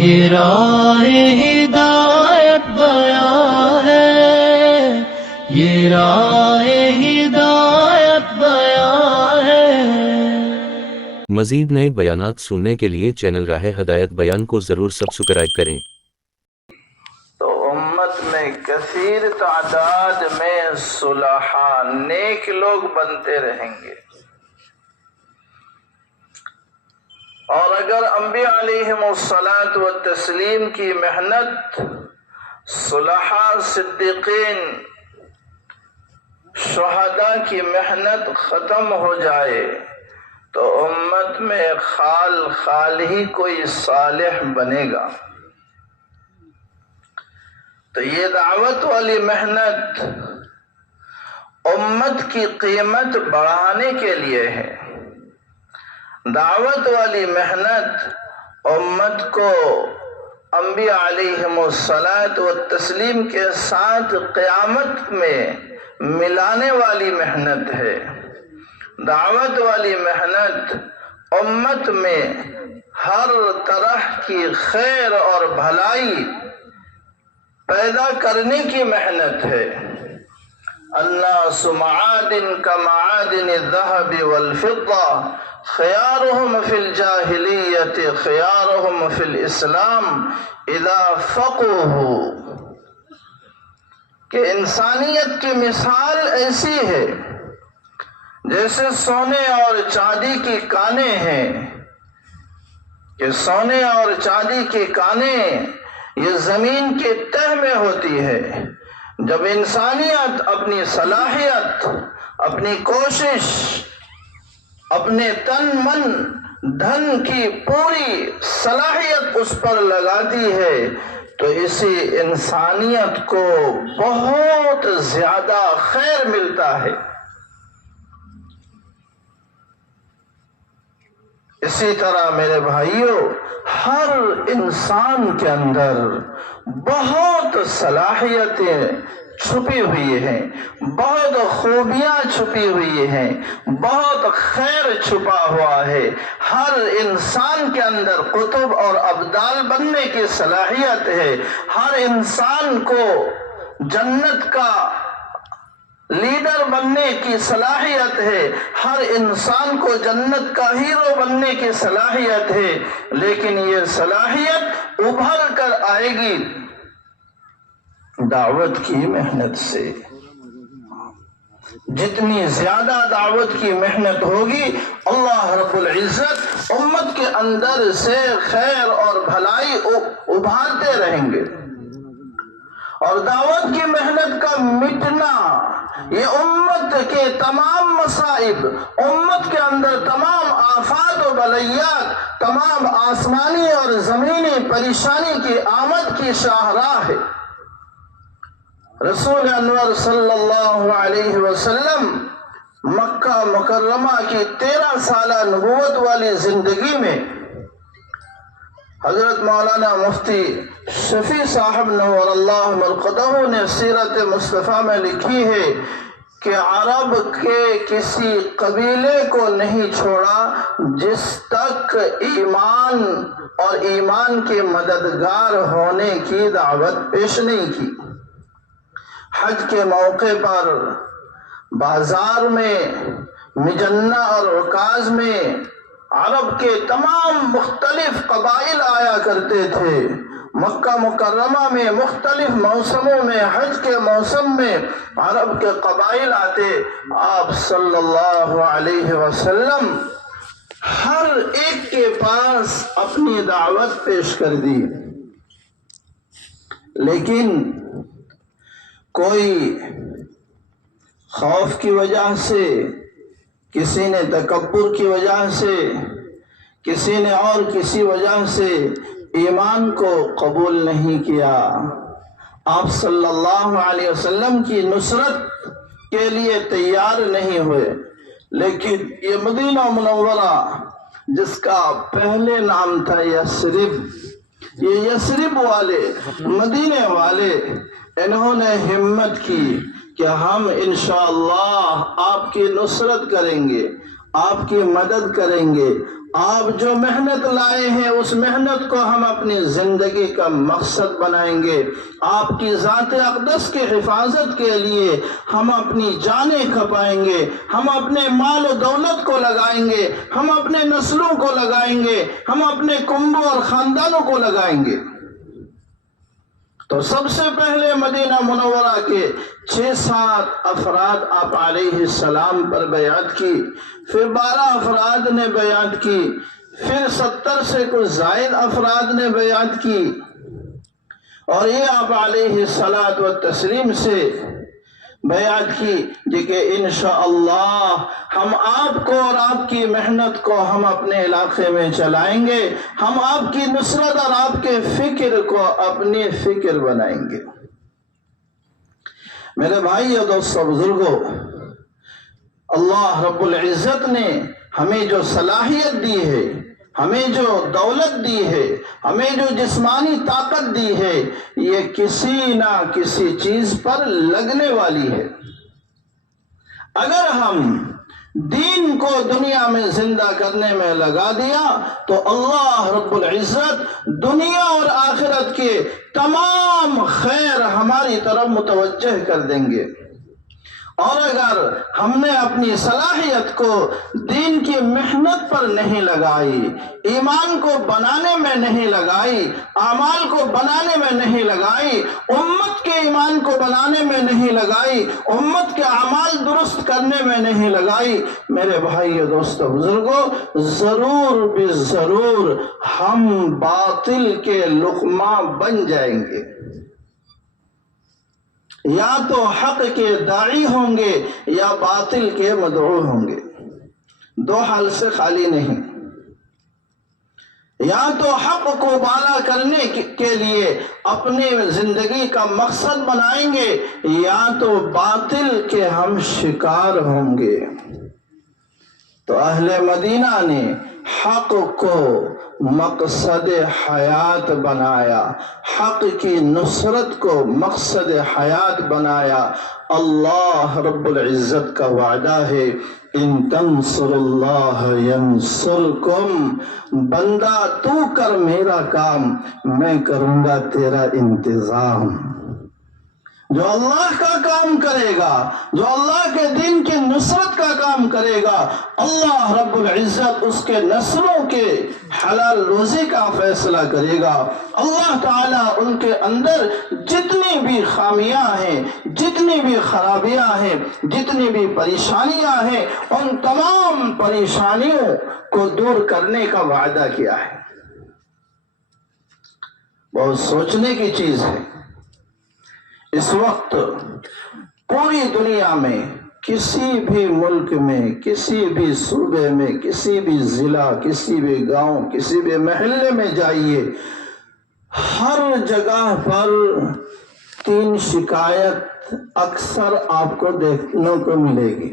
یہ راہ ہدایت بیان ہے، یہ راہ ہدایت بیان ہے۔ مزید نئے بیانات سننے کے لیے چینل راہ ہدایت بیان کو ضرور سبسکرائب کریں۔ تو امت میں کثیر تعداد میں صلحاء نیک لوگ بنتے رہیں گے، اور اگر انبیاء علیہم الصلاۃ والتسلیم کی محنت، صلحاء، صدیقین، شہداء کی محنت ختم ہو جائے تو امت میں خال ہی کوئی صالح بنے گا۔ تو یہ دعوت والی محنت امت کی قیمت بڑھانے کے لیے ہے۔ دعوت والی محنت امت کو انبیاء علیہم الصلاۃ والتسلیم کے ساتھ قیامت میں ملانے والی محنت ہے۔ دعوت والی محنت امت میں ہر طرح کی خیر اور بھلائی پیدا کرنے کی محنت ہے۔ الناس معادن كمعادن الذهب والفضة خيارهم في الجاهلية خيارهم في الإسلام إذا فقهوا، کہ انسانیت کی مثال ایسی ہے جیسے سونے اور چاندی کی کانیں ہیں، کہ سونے اور چاندی کی کانیں یہ زمین کے تہ میں ہوتی ہے۔ جب انسانیت اپنی صلاحیت، اپنی کوشش، اپنے تن من دھن کی پوری صلاحیت اس پر لگاتی ہے تو اسی انسانیت کو بہت زیادہ خیر ملتا ہے۔ اسی طرح میرے بھائیوں، ہر انسان کے اندر بہت صلاحیتیں چھپی ہوئی ہیں، بہت خوبیاں چھپی ہوئی ہیں، بہت خیر چھپا ہوا ہے۔ ہر انسان کے اندر قطب اور ابدال بننے کی صلاحیت ہے۔ ہر انسان کو جنت کا لیڈر بننے کی صلاحیت ہے، ہر انسان کو جنت کا ہیرو بننے کی صلاحیت ہے، لیکن یہ صلاحیت ابھر کر آئے گی دعوت کی محنت سے۔ جتنی زیادہ دعوت کی محنت ہوگی، اللہ رب العزت امت کے اندر سے خیر اور بھلائی ابھارتے رہیں گے، اور دعوت کی محنت کا مٹنا یہ امت کے تمام مصائب، امت کے اندر تمام آفات و بلیات، تمام آسمانی اور زمینی پریشانی کی آمد کی شاہراہ ہے۔ رسول انور صلی اللہ علیہ وسلم مکہ مکرمہ کی 13 سالہ نبوت والی زندگی میں حضرت مولانا مفتی شفیع صاحب نور اللہ مرقدہ نے سیرت مصطفیٰ میں لکھی ہے کہ عرب کے کسی قبیلے کو نہیں چھوڑا جس تک ایمان اور ایمان کے مددگار ہونے کی دعوت پیش نہیں کی۔ حج کے موقع پر بازار میں، مجنہ اور عکاظ میں عرب کے تمام مختلف قبائل آیا کرتے تھے۔ مکہ مکرمہ میں مختلف موسموں میں، حج کے موسم میں عرب کے قبائل آتے، آپ صلی اللہ علیہ وسلم ہر ایک کے پاس اپنی دعوت پیش کر دی، لیکن کوئی خوف کی وجہ سے، کسی نے تکبر کی وجہ سے، کسی نے اور کسی وجہ سے ایمان کو قبول نہیں کیا۔ آپ صلی اللہ علیہ وسلم کی نصرت کے لیے تیار نہیں ہوئے، لیکن یہ مدینہ منورہ جس کا پہلے نام تھا یثرب، یہ یثرب والے، مدینے والے، انہوں نے ہمت کی کہ ہم انشاءاللہ آپ کی نصرت کریں گے، آپ کی مدد کریں گے، آپ جو محنت لائے ہیں اس محنت کو ہم اپنی زندگی کا مقصد بنائیں گے. آپ کی ذات اقدس کی حفاظت کے لیے ہم اپنی جانیں کھپائیں گے, ہم اپنے مال و دولت کو لگائیں گے, ہم اپنے نسلوں کو لگائیں گے, ہم اپنے کنبوں اور خاندانوں کو لگائیں گے. تو سب سے پہلے مدینہ منورہ کے 6-7 افراد آپ علیہ السلام پر بیعت کی, پھر 12 افراد نے بیعت کی, پھر 70 سے کچھ زائد افراد نے بیعت کی, اور یہ آپ علیہ السلام سے بیعت کی کہ انشاءاللہ ہم آپ کو اور آپ کی محنت کو ہم اپنے علاقے میں چلائیں گے, ہم آپ کی نصرت اور آپ کے فکر کو اپنی فکر بنائیں گے. میرے بھائی اور دوستو بزرگوں, اللہ رب العزت نے ہمیں جو صلاحیت دی ہے, ہمیں جو دولت دی ہے, ہمیں جو جسمانی طاقت دی ہے, یہ کسی نہ کسی چیز پر لگنے والی ہے. اگر ہم دین کو دنیا میں زندہ کرنے میں لگا دیا تو اللہ رب العزت دنیا اور آخرت کے تمام خیر ہماری طرف متوجہ کر دیں گے. اور اگر ہم نے اپنی صلاحیت کو دین کی محنت پر نہیں لگائی, ایمان کو بنانے میں نہیں لگائی, اعمال کو بنانے میں نہیں لگائی, امت کے ایمان کو بنانے میں نہیں لگائی, امت کے اعمال درست کرنے میں نہیں لگائی, میرے بھائی دوستو بزرگوں, ضرور بھی ضرور ہم باطل کے لقمہ بن جائیں گے. یا تو حق کے داعی ہوں گے یا باطل کے مدعو ہوں گے, دو حال سے خالی نہیں. یا تو حق کو بالا کرنے کے لیے اپنی زندگی کا مقصد بنائیں گے, یا تو باطل کے ہم شکار ہوں گے. تو اہل مدینہ نے حق کو مقصد حیات بنایا, حق کی نصرت کو مقصد حیات بنایا. اللہ رب العزت کا وعدہ ہے, ان تنصر اللہ ینصرکم, بندہ تو کر میرا کام, میں کروں گا تیرا انتظام. جو اللہ کا کام کرے گا, جو اللہ کے دین کی نصرت کا کام کرے گا, اللہ رب العزت اس کے نسلوں کے حلال روزی کا فیصلہ کرے گا. اللہ تعالیٰ ان کے اندر جتنی بھی خامیاں ہیں, جتنی بھی خرابیاں ہیں, جتنی بھی پریشانیاں ہیں, ان تمام پریشانیوں کو دور کرنے کا وعدہ کیا ہے. بہت سوچنے کی چیز ہے. اس وقت پوری دنیا میں کسی بھی ملک میں, کسی بھی صوبے میں, کسی بھی ضلع, کسی بھی گاؤں, کسی بھی محلے میں جائیے, ہر جگہ پر 3 شکایت اکثر آپ کو دیکھنے کو ملے گی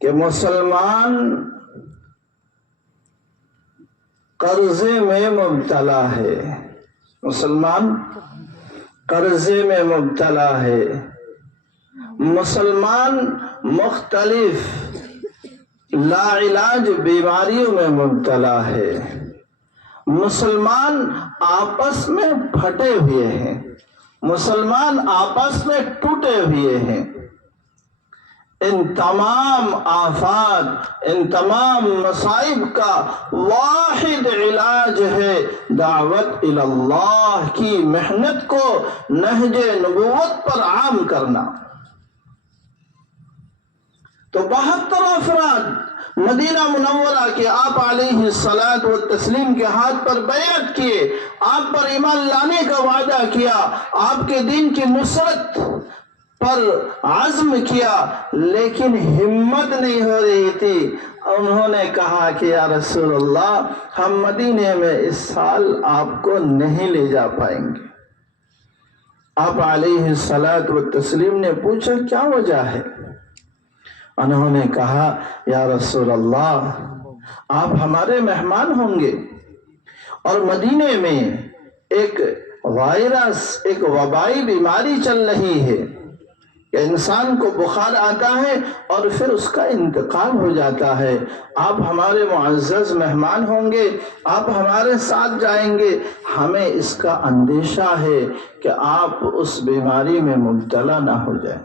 کہ مسلمان قرضے میں مبتلا ہے, مسلمان قرضے میں مبتلا ہے, مسلمان مختلف لا علاج بیماریوں میں مبتلا ہے, مسلمان آپس میں پھٹے ہوئے ہیں, مسلمان آپس میں ٹوٹے ہوئے ہیں. ان تمام آفات, ان تمام مصائب کا واحد علاج ہے دعوت اللہ کی محنت کو نہج نبوت پر عام کرنا. تو 72 افراد مدینہ منورہ کے آپ علیہ السلام کے ہاتھ پر بیعت کیے, آپ پر ایمان لانے کا وعدہ کیا, آپ کے دین کی نصرت پر عزم کیا, لیکن ہمت نہیں ہو رہی تھی. انہوں نے کہا کہ یا رسول اللہ, ہم مدینے میں اس سال آپ کو نہیں لے جا پائیں گے. آپ علیہ السلام نے پوچھا کیا وجہ ہے؟ انہوں نے کہا یا رسول اللہ, آپ ہمارے مہمان ہوں گے, اور مدینے میں ایک وائرس, ایک وبائی بیماری چل رہی ہے, کہ انسان کو بخار آتا ہے اور پھر اس کا انتقال ہو جاتا ہے۔ آپ ہمارے معزز مہمان ہوں گے، آپ ہمارے ساتھ جائیں گے، ہمیں اس کا اندیشہ ہے کہ آپ اس بیماری میں مبتلا نہ ہو جائیں۔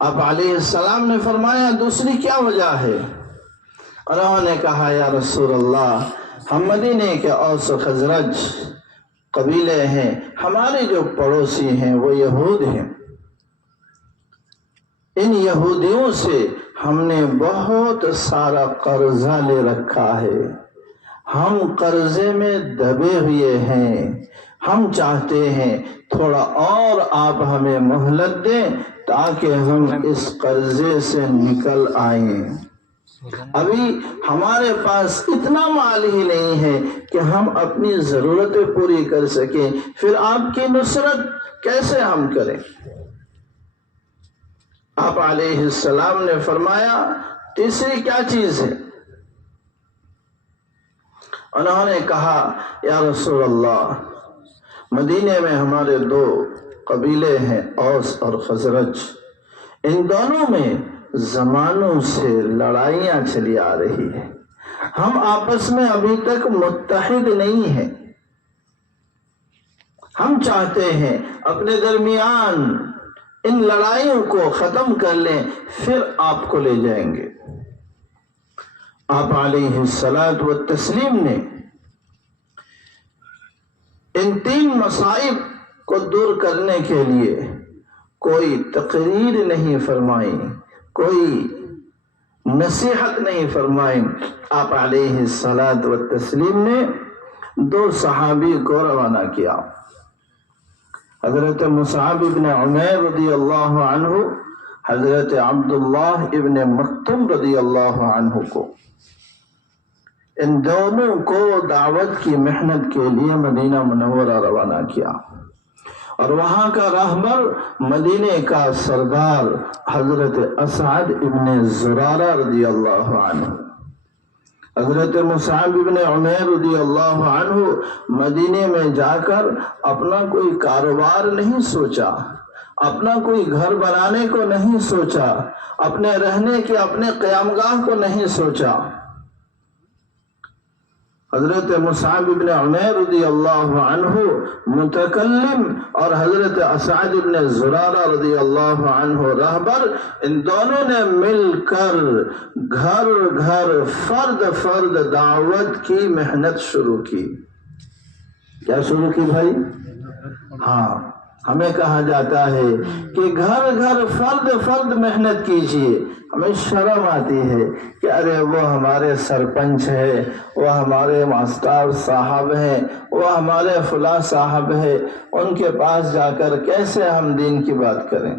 آپ علیہ السلام نے فرمایا دوسری کیا وجہ ہے؟ انہوں نے کہا یا رسول اللہ، ہم مدینے کے اوس و خزرج قبیلے ہیں، ہمارے جو پڑوسی ہیں وہ یہود ہیں، ان یہودیوں سے ہم نے بہت سارا قرضہ لے رکھا ہے، ہم قرضے میں دبے ہوئے ہیں، ہم چاہتے ہیں تھوڑا اور آپ ہمیں مہلت دیں تاکہ ہم اس قرضے سے نکل آئیں۔ ابھی ہمارے پاس اتنا مال ہی نہیں ہے کہ ہم اپنی ضرورتیں پوری کر سکیں، پھر آپ کی نصرت کیسے ہم کریں؟ آپ علیہ السلام نے فرمایا تیسری کیا چیز ہے؟ انہوں نے کہا یا رسول اللہ، مدینے میں ہمارے دو قبیلے ہیں، اوس اور خزرج، ان دونوں میں زمانوں سے لڑائیاں چلی آ رہی ہیں، ہم آپس میں ابھی تک متحد نہیں ہیں، ہم چاہتے ہیں اپنے درمیان ان لڑائیوں کو ختم کر لیں، پھر آپ کو لے جائیں گے۔ آپ علیہ الصلاۃ والتسلیم نے ان تین مصائب کو دور کرنے کے لیے کوئی تقریر نہیں فرمائی، کوئی نصیحت نہیں فرمائی۔ آپ علیہ الصلاۃ والتسلیم نے دو صحابی کو روانہ کیا، حضرت مصعب ابن عمیر رضی اللہ عنہ، حضرت عبداللہ ابن مکتوم رضی اللہ عنہ کو۔ ان دونوں کو دعوت کی محنت کے لیے مدینہ منورہ روانہ کیا، اور وہاں کا راہبر مدینے کا سردار حضرت اسعد ابن زرارہ رضی اللہ عنہ۔ حضرت مصعب ابن عمیر رضی اللہ عنہ مدینے میں جا کر اپنا کوئی کاروبار نہیں سوچا، اپنا کوئی گھر بنانے کو نہیں سوچا، اپنے رہنے کے اپنے قیامگاہ کو نہیں سوچا۔ حضرت مصعب ابن عمیر رضی اللہ عنہ متکلم اور حضرت اسعد ابن زرارہ رضی اللہ عنہ راہبر، ان دونوں نے مل کر گھر گھر فرد فرد دعوت کی محنت شروع کی۔ کیا شروع کی بھائی؟ ہاں، ہمیں کہا جاتا ہے کہ گھر گھر فرد فرد محنت کیجیے۔ ہمیں شرم آتی ہے کہ ارے وہ ہمارے سرپنچ ہے، وہ ہمارے ماسٹر صاحب ہیں، وہ ہمارے فلاں صاحب ہے، ان کے پاس جا کر کیسے ہم دین کی بات کریں؟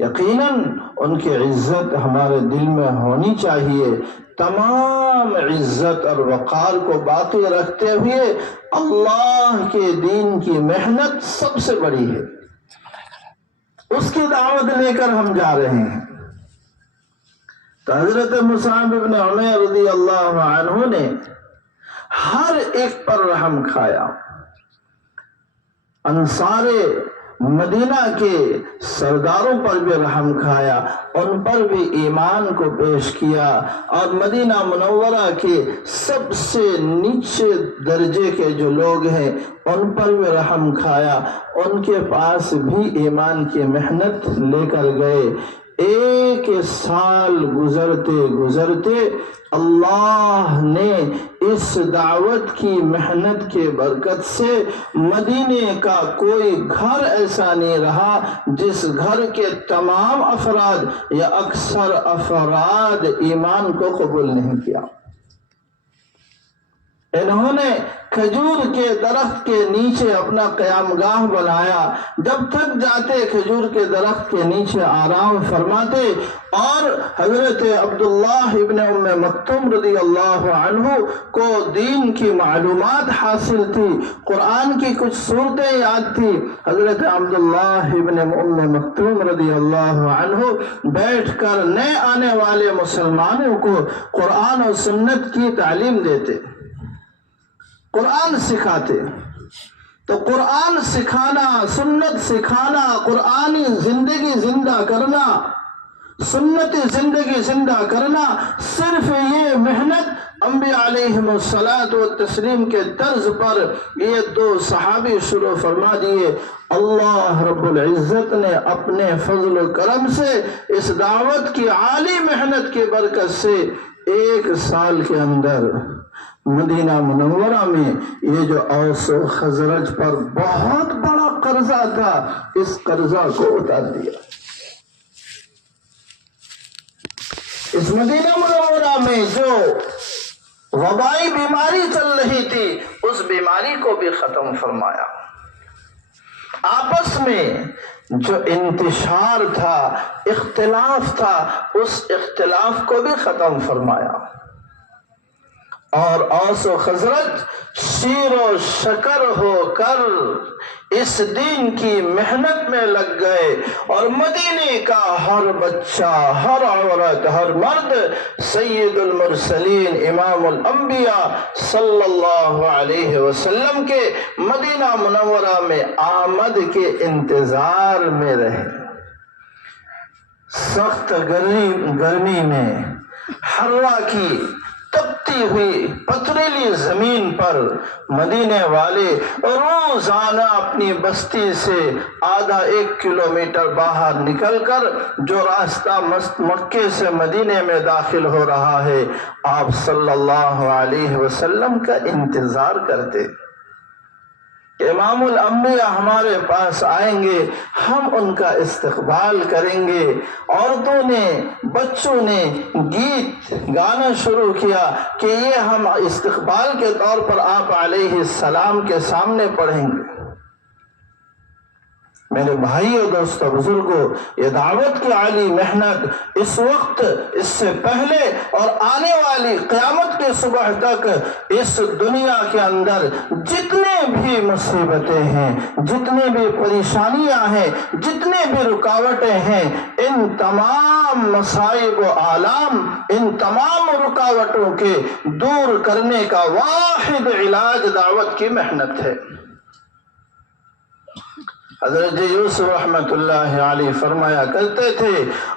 یقیناً ان کی عزت ہمارے دل میں ہونی چاہیے۔ تمام عزت اور وقار کو باقی رکھتے ہوئے اللہ کے دین کی محنت سب سے بڑی ہے، اس کی دعوت لے کر ہم جا رہے ہیں۔ تو حضرت مصعب ابن عمیر رضی اللہ عنہ نے ہر ایک پر رحم کھایا، انصار مدینہ کے سرداروں پر بھی رحم کھایا، ان پر بھی ایمان کو پیش کیا، اور مدینہ منورہ کے سب سے نیچے درجے کے جو لوگ ہیں ان پر بھی رحم کھایا، ان کے پاس بھی ایمان کی محنت لے کر گئے۔ ایک سال گزرتے گزرتے اللہ نے اس دعوت کی محنت کے برکت سے مدینے کا کوئی گھر ایسا نہیں رہا جس گھر کے تمام افراد یا اکثر افراد ایمان کو قبول نہیں کیا۔ انہوں نے کھجور کے درخت کے نیچے اپنا قیام گاہ بنایا، جب تک جاتے کھجور کے درخت کے نیچے آرام فرماتے، اور حضرت عبداللہ ابن ام مکتوم رضی اللہ عنہ کو دین کی معلومات حاصل تھی، قرآن کی کچھ صورتیں یاد تھی۔ حضرت عبداللہ ابن ام مکتوم رضی اللہ عنہ بیٹھ کر نئے آنے والے مسلمانوں کو قرآن و سنت کی تعلیم دیتے، قرآن سکھاتے۔ تو قرآن سکھانا، سنت سکھانا، قرآنی زندگی زندہ کرنا، سنتی زندگی زندہ کرنا، صرف یہ محنت انبیاء علیہم الصلاۃ والتسلیم کے طرز پر یہ دو صحابی شروع فرما دیے۔ اللہ رب العزت نے اپنے فضل و کرم سے اس دعوت کی عالی محنت کی برکت سے 1 سال کے اندر مدینہ منورہ میں یہ جو اوس و خزرج پر بہت بڑا قرضہ تھا، اس قرضہ کو اتار دیا۔ اس مدینہ منورہ میں جو وبائی بیماری چل رہی تھی، اس بیماری کو بھی ختم فرمایا۔ آپس میں جو انتشار تھا، اختلاف تھا، اس اختلاف کو بھی ختم فرمایا، اور اوس و خزرج شیر و شکر ہو کر اس دین کی محنت میں لگ گئے، اور مدینے کا ہر بچہ، ہر عورت، ہر مرد سید المرسلین امام الانبیاء صلی اللہ علیہ وسلم کے مدینہ منورہ میں آمد کے انتظار میں رہے۔ سخت گرمی میں حرہ کی تپتی ہوئی پتھریلی زمین پر مدینے والے روزانہ اپنی بستی سے آدھا 1 کلومیٹر باہر نکل کر جو راستہ مکے سے مدینے میں داخل ہو رہا ہے، آپ صلی اللہ علیہ وسلم کا انتظار کرتے۔ امام الانبیاء ہمارے پاس آئیں گے، ہم ان کا استقبال کریں گے۔ عورتوں نے، بچوں نے گیت گانا شروع کیا کہ یہ ہم استقبال کے طور پر آپ علیہ السلام کے سامنے پڑھیں گے۔ میرے بھائیو، دوستو، بزرگوں، یہ دعوت کی عالی محنت اس وقت، اس سے پہلے اور آنے والی قیامت کے صبح تک اس دنیا کے اندر جتنے بھی مصیبتیں ہیں، جتنے بھی پریشانیاں ہیں، جتنے بھی رکاوٹیں ہیں، ان تمام مصائب و آلام، ان تمام رکاوٹوں کے دور کرنے کا واحد علاج دعوت کی محنت ہے۔ حضرت یوسف رحمت اللہ علیہ فرمایا کرتے تھے،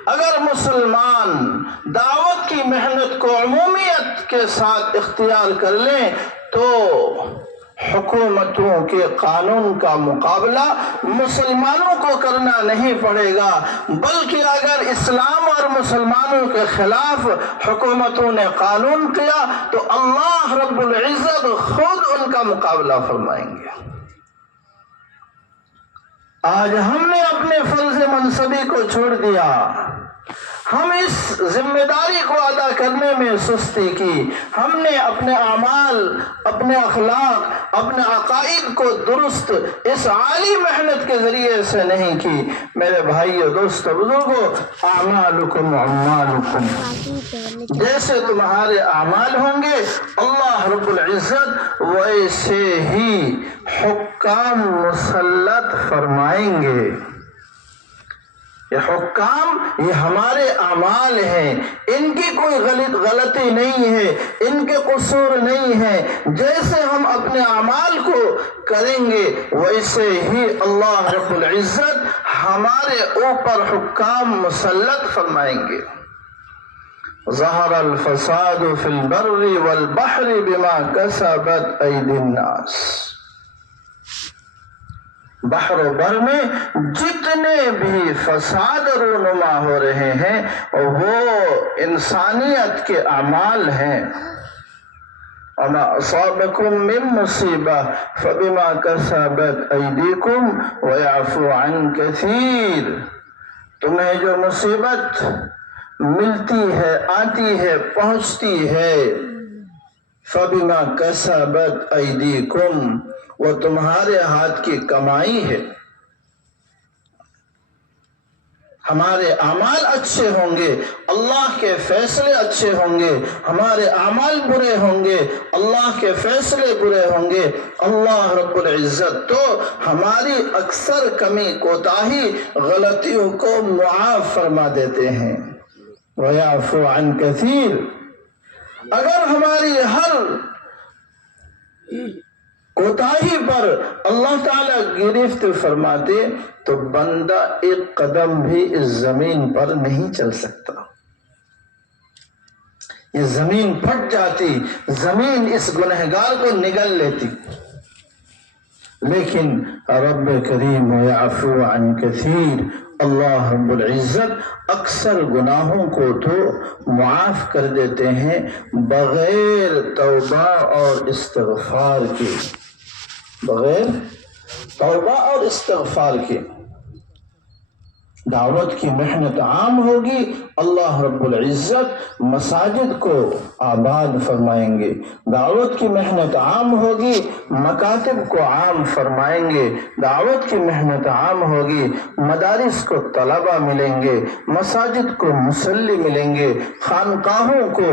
اگر مسلمان دعوت کی محنت کو عمومیت کے ساتھ اختیار کر لیں تو حکومتوں کے قانون کا مقابلہ مسلمانوں کو کرنا نہیں پڑے گا، بلکہ اگر اسلام اور مسلمانوں کے خلاف حکومتوں نے قانون کیا تو اللہ رب العزت خود ان کا مقابلہ فرمائیں گے۔ آج ہم نے اپنے فرض منصبی کو چھوڑ دیا، ہم اس ذمہ داری کو ادا کرنے میں سستی کی، ہم نے اپنے اعمال، اپنے اخلاق، اپنے عقائد کو درست اس عالی محنت کے ذریعے سے نہیں کی۔ میرے بھائیو، دوستو، بزرگوں، اعمالکم اعمالکم، جیسے تمہارے اعمال ہوں گے اللہ رب العزت ویسے ہی حکام مسلط فرمائیں گے۔ یہ حکام، یہ ہمارے اعمال ہیں، ان کی کوئی غلطی نہیں ہے، ان کے قصور نہیں ہے۔ جیسے ہم اپنے اعمال کو کریں گے ویسے ہی اللہ رب العزت ہمارے اوپر حکام مسلط فرمائیں گے۔ ظہر الفساد فی البر والبحر بما کسبت ایدی الناس، بحر و بر میں جتنے بھی فساد رونما ہو رہے ہیں وہ انسانیت کے اعمال ہیں۔ وما اصابکم من مصیبہ فبما کسبت ایدیکم ویعفو عن کثیر، تمہیں جو مصیبت ملتی ہے، آتی ہے، پہنچتی ہے، فبما کسبت ایدیکم، وہ تمہارے ہاتھ کی کمائی ہے۔ ہمارے اعمال اچھے ہوں گے، اللہ کے فیصلے اچھے ہوں گے، ہمارے اعمال برے ہوں گے، اللہ کے فیصلے برے ہوں گے۔ اللہ رب العزت تو ہماری اکثر کمی کوتاہی غلطیوں کو معاف فرما دیتے ہیں۔ وَيَعْفُو عَنْ كَثِيرٍ، اگر ہماری ہر کوتاہی پر اللہ تعالیٰ گرفت فرماتے تو بندہ ایک قدم بھی اس زمین پر نہیں چل سکتا، یہ زمین پھٹ جاتی، زمین اس گنہگار کو نگل لیتی۔ لیکن رب کریم یعفو عن کثیر، اللہ رب العزت اکثر گناہوں کو تو معاف کر دیتے ہیں بغیر توبہ اور استغفار کے، بغیر توبہ اور استغفار کے۔ دعوت کی محنت عام ہوگی، اللہ رب العزت مساجد کو آباد فرمائیں گے، دعوت کی محنت عام ہوگی، مکاتب کو عام فرمائیں گے، دعوت کی محنت عام ہوگی، مدارس کو طلبہ ملیں گے، مساجد کو مصلی ملیں گے، خانقاہوں کو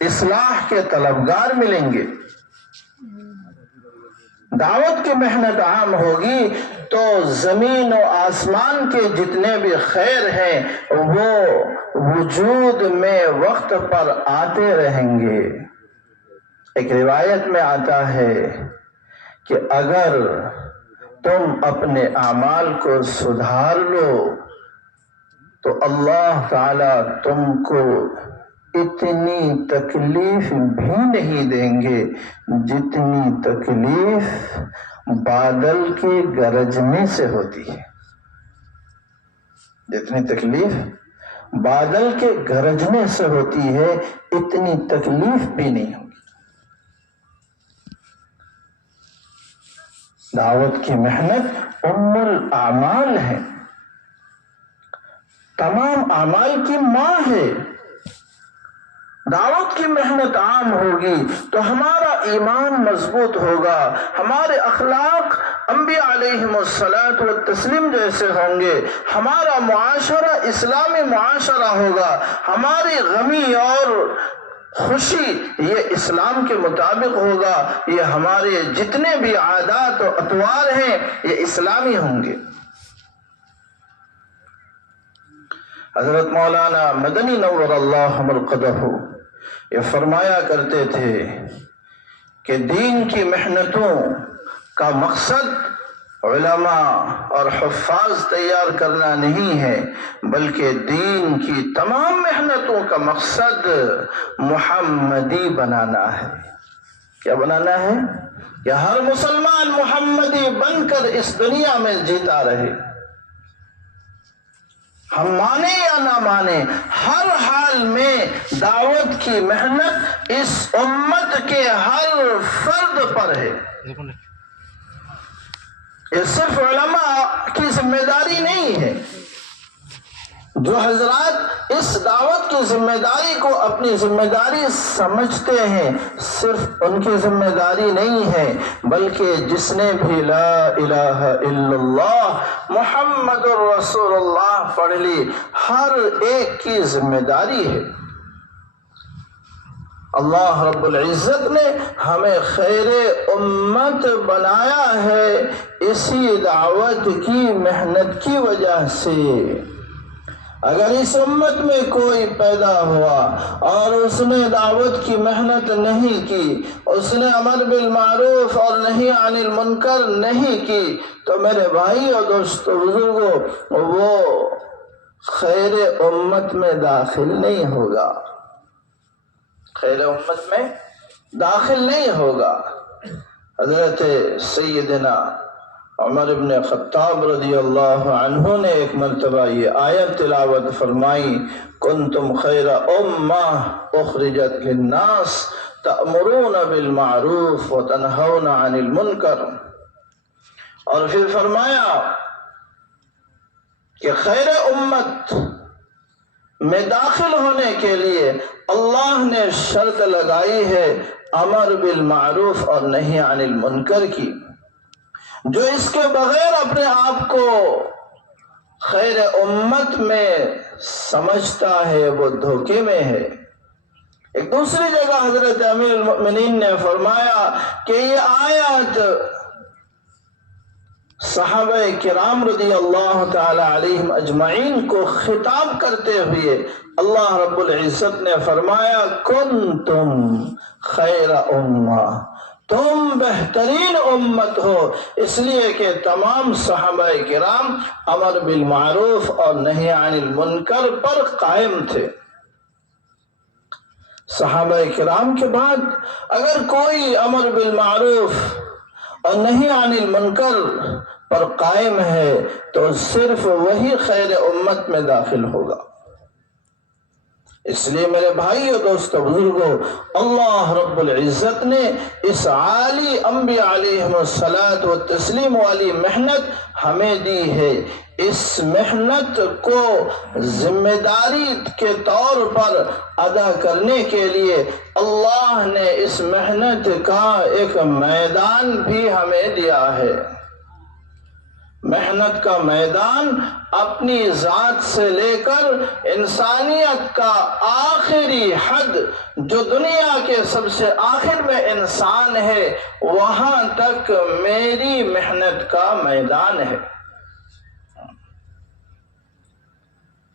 اصلاح کے طلبگار ملیں گے۔ دعوت کی محنت عام ہوگی تو زمین و آسمان کے جتنے بھی خیر ہیں وہ وجود میں وقت پر آتے رہیں گے۔ ایک روایت میں آتا ہے کہ اگر تم اپنے اعمال کو سدھار لو تو اللہ تعالی تم کو اتنی تکلیف بھی نہیں دیں گے جتنی تکلیف بادل کے گرجنے سے ہوتی ہے، جتنی تکلیف بادل کے گرجنے سے ہوتی ہے اتنی تکلیف بھی نہیں ہوگی۔ دعوت کی محنت ام الاعمال ہے، تمام اعمال کی ماں ہے۔ دعوت کی محنت عام ہوگی تو ہمارا ایمان مضبوط ہوگا، ہمارے اخلاق انبیاء علیہم الصلاۃ والتسلیم جیسے ہوں گے، ہمارا معاشرہ اسلامی معاشرہ ہوگا، ہماری غمی اور خوشی یہ اسلام کے مطابق ہوگا، یہ ہمارے جتنے بھی عادات و اطوار ہیں یہ اسلامی ہوں گے۔ حضرت مولانا مدنی نور اللہ مرقدہ یہ فرمایا کرتے تھے کہ دین کی محنتوں کا مقصد علماء اور حفاظ تیار کرنا نہیں ہے، بلکہ دین کی تمام محنتوں کا مقصد محمدی بنانا ہے۔ کیا بنانا ہے؟ کہ ہر مسلمان محمدی بن کر اس دنیا میں جیتا رہے، ہم مانے یا نہ مانے، ہر حال میں دعوت کی محنت اس امت کے ہر فرد پر ہے۔ یہ صرف علماء کی ذمہ داری نہیں ہے۔ جو حضرات اس دعوت کی ذمہ داری کو اپنی ذمہ داری سمجھتے ہیں، صرف ان کی ذمہ داری نہیں ہے، بلکہ جس نے بھی لا الہ الا اللہ محمد الرسول اللہ پڑھ لی، ہر ایک کی ذمہ داری ہے۔ اللہ رب العزت نے ہمیں خیر امت بنایا ہے اسی دعوت کی محنت کی وجہ سے۔ اگر اس امت میں کوئی پیدا ہوا اور اس نے دعوت کی محنت نہیں کی، اس نے امر بالمعروف اور نہی عن المنکر نہیں کی، تو میرے بھائی اور دوستو بزرگوں وہ خیر امت میں داخل نہیں ہوگا، خیر امت میں داخل نہیں ہوگا۔ حضرت سیدنا عمر بن خطاب رضی اللہ عنہ نے ایک مرتبہ یہ آیت تلاوت فرمائی، کنتم خیر امہ اخرجت للناس تأمرون بالمعروف وتنہون عن المنکر، اور پھر فرمایا کہ خیر امت میں داخل ہونے کے لیے اللہ نے شرط لگائی ہے امر بالمعروف اور نہی عن المنکر کی۔ جو اس کے بغیر اپنے آپ کو خیر امت میں سمجھتا ہے وہ دھوکے میں ہے۔ ایک دوسری جگہ حضرت امیر المؤمنین نے فرمایا کہ یہ آیت صحابہ کرام رضی اللہ تعالی علیہم اجمعین کو خطاب کرتے ہوئے اللہ رب العزت نے فرمایا کنتم خیر امہ، تم بہترین امت ہو، اس لیے کہ تمام صحابہ کرام امر بالمعروف اور نہی عن المنکر پر قائم تھے۔ صحابہ کرام کے بعد اگر کوئی امر بالمعروف اور نہی عن المنکر پر قائم ہے تو صرف وہی خیر امت میں داخل ہوگا۔ اس لیے میرے بھائیو، دوستو، بزرگوں، اللہ رب العزت نے اس عالی انبیاء علیہم الصلاۃ والتسلیم والی محنت ہمیں دی ہے۔ اس محنت کو ذمہ داری کے طور پر ادا کرنے کے لیے اللہ نے اس محنت کا ایک میدان بھی ہمیں دیا ہے۔ محنت کا میدان اپنی ذات سے لے کر انسانیت کا آخری حد، جو دنیا کے سب سے آخر میں انسان ہے، وہاں تک میری محنت کا میدان ہے۔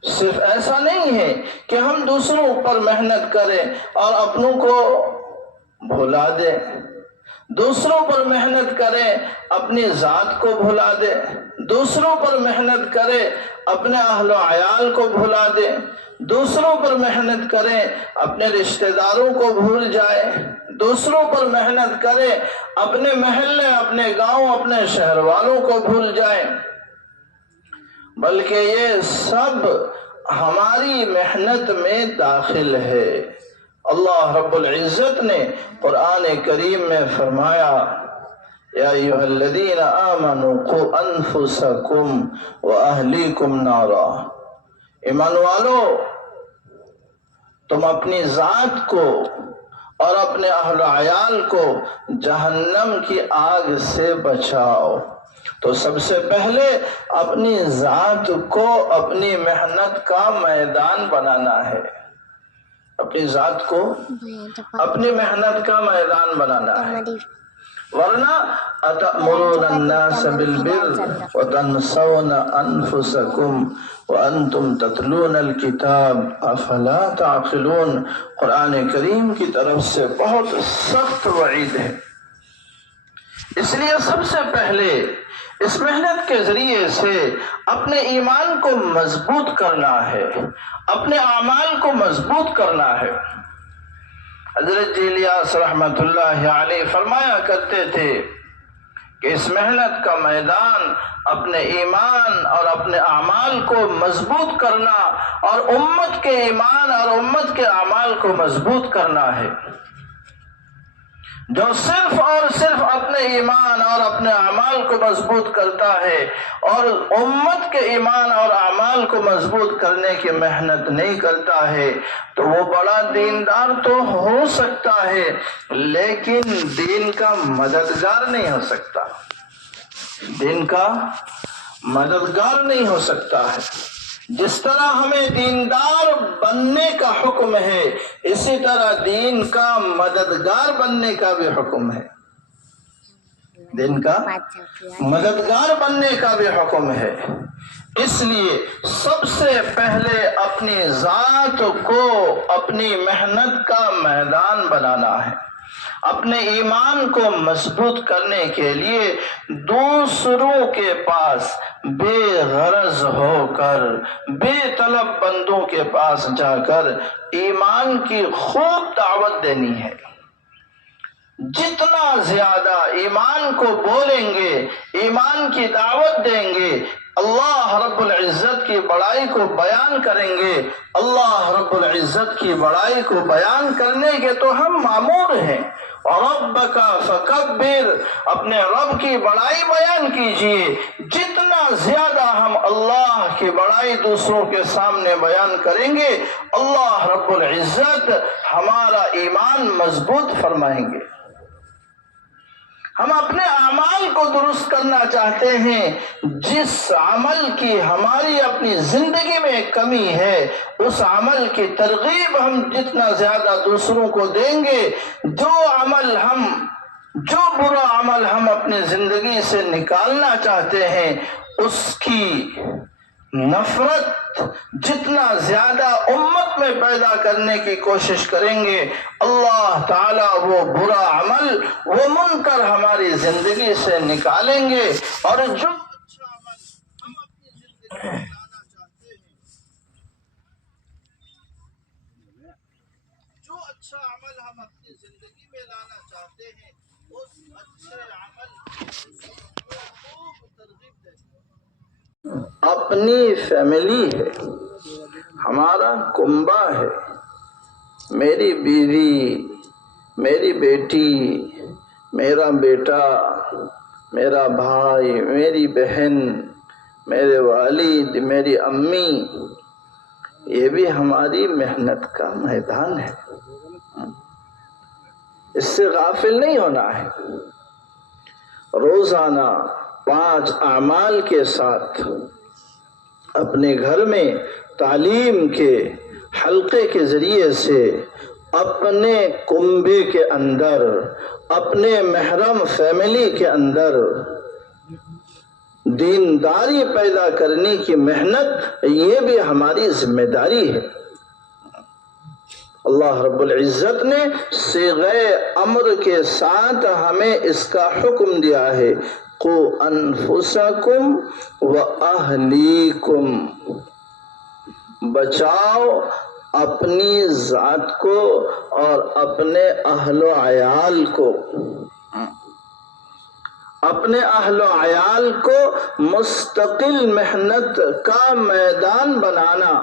صرف ایسا نہیں ہے کہ ہم دوسروں پر محنت کریں اور اپنوں کو بھلا دیں، دوسروں پر محنت کریں اپنی ذات کو بھلا دیں، دوسروں پر محنت کریں اپنے اہل و عیال کو بھلا دیں، دوسروں پر محنت کریں اپنے رشتہ داروں کو بھول جائیں، دوسروں پر محنت کریں اپنے محلے، اپنے گاؤں، اپنے شہر والوں کو بھول جائیں، بلکہ یہ سب ہماری محنت میں داخل ہے۔ اللہ رب العزت نے قرآن کریم میں فرمایا، یا ایھا الذین آمنوا قوا انفسکم واہلیکم نارا، ایمان والو، تم اپنی ذات کو اور اپنے اہل و عیال کو جہنم کی آگ سے بچاؤ۔ تو سب سے پہلے اپنی ذات کو اپنی محنت کا میدان بنانا ہے، اپنی ذات کو اپنی محنت کا میدان بنانا ہے، ورنہ اتأمرون الناس بالبر وتنسون انفسکم وانتم تتلون الکتاب افلا تعقلون۔ قرآن کریم کی طرف سے بہت سخت وعید ہے۔ اس لیے سب سے پہلے اس محنت کے ذریعے سے اپنے ایمان کو مضبوط کرنا ہے، اپنے اعمال کو مضبوط کرنا ہے۔ حضرت جی الیاس رحمت اللہ علیہ فرمایا کرتے تھے کہ اس محنت کا میدان اپنے ایمان اور اپنے اعمال کو مضبوط کرنا اور امت کے ایمان اور امت کے اعمال کو مضبوط کرنا ہے۔ جو صرف اور صرف اپنے ایمان اور اپنے اعمال کو مضبوط کرتا ہے اور امت کے ایمان اور اعمال کو مضبوط کرنے کی محنت نہیں کرتا ہے، تو وہ بڑا دیندار تو ہو سکتا ہے لیکن دین کا مددگار نہیں ہو سکتا، دین کا مددگار نہیں ہو سکتا ہے۔ جس طرح ہمیں دیندار بننے کا حکم ہے، اسی طرح دین کا مددگار بننے کا بھی حکم ہے، دین کا مددگار بننے کا بھی حکم ہے۔ اس لیے سب سے پہلے اپنی ذات کو اپنی محنت کا میدان بنانا ہے۔ اپنے ایمان کو مضبوط کرنے کے لیے دوسروں کے پاس بے غرض ہو کر، بے طلب بندوں کے پاس جا کر ایمان کی خوب دعوت دینی ہے۔ جتنا زیادہ ایمان کو بولیں گے، ایمان کی دعوت دیں گے، اللہ رب العزت کی بڑائی کو بیان کریں گے، اللہ رب العزت کی بڑائی کو بیان کرنے کے تو ہم مامور ہیں۔ ربک فکبر، اپنے رب کی بڑائی بیان کیجئے۔ جتنا زیادہ ہم اللہ کی بڑائی دوسروں کے سامنے بیان کریں گے، اللہ رب العزت ہمارا ایمان مضبوط فرمائیں گے۔ ہم اپنے اعمال کو درست کرنا چاہتے ہیں، جس عمل کی ہماری اپنی زندگی میں کمی ہے اس عمل کی ترغیب ہم جتنا زیادہ دوسروں کو دیں گے، جو برا عمل ہم اپنی زندگی سے نکالنا چاہتے ہیں اس کی نفرت جتنا زیادہ امت میں پیدا کرنے کی کوشش کریں گے، اللہ تعالیٰ وہ برا عمل، وہ منکر ہماری زندگی سے نکالیں گے، اور جو اچھا عمل ہم اپنی زندگی میں لانا چاہتے ہیں، جو اچھا عمل ہم اپنی زندگی میں لانا چاہتے ہیں، اس اچھے عمل کو خوب ترغیب دیتے ہیں۔ اپنی فیملی ہے، ہمارا کنبہ ہے، میری بیوی، میری بیٹی، میرا بیٹا، میرا بھائی، میری بہن، میرے والد، میری امی، یہ بھی ہماری محنت کا میدان ہے، اس سے غافل نہیں ہونا ہے۔ روزانہ 5 اعمال کے ساتھ اپنے گھر میں تعلیم کے حلقے کے ذریعے سے اپنے کنبے کے اندر، اپنے محرم فیملی کے اندر دینداری پیدا کرنے کی محنت، یہ بھی ہماری ذمہ داری ہے۔ اللہ رب العزت نے صیغہ امر کے ساتھ ہمیں اس کا حکم دیا ہے، قُوا أَنفُسَكُمْ وَأَهْلِيكُمْ، بچاؤ اپنی ذات کو اور اپنے اہل و عیال کو، اپنے اہل و عیال کو مستقل محنت کا میدان بنانا،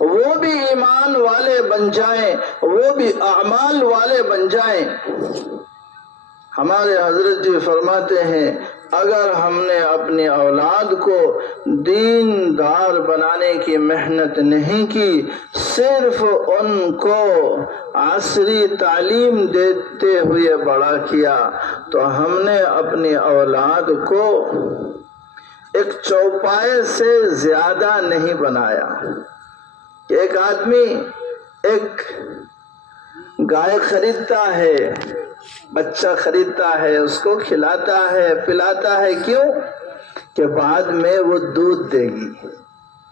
وہ بھی ایمان والے بن جائیں، وہ بھی اعمال والے بن جائیں۔ ہمارے حضرت جی فرماتے ہیں، اگر ہم نے اپنی اولاد کو دیندار بنانے کی محنت نہیں کی، صرف ان کو عصری تعلیم دیتے ہوئے بڑا کیا، تو ہم نے اپنی اولاد کو ایک چوپائے سے زیادہ نہیں بنایا۔ ایک آدمی ایک گائے خریدتا ہے، بچہ خریدتا ہے، اس کو کھلاتا ہے، پلاتا ہے، کیوں؟ کہ بعد میں وہ دودھ دے گی۔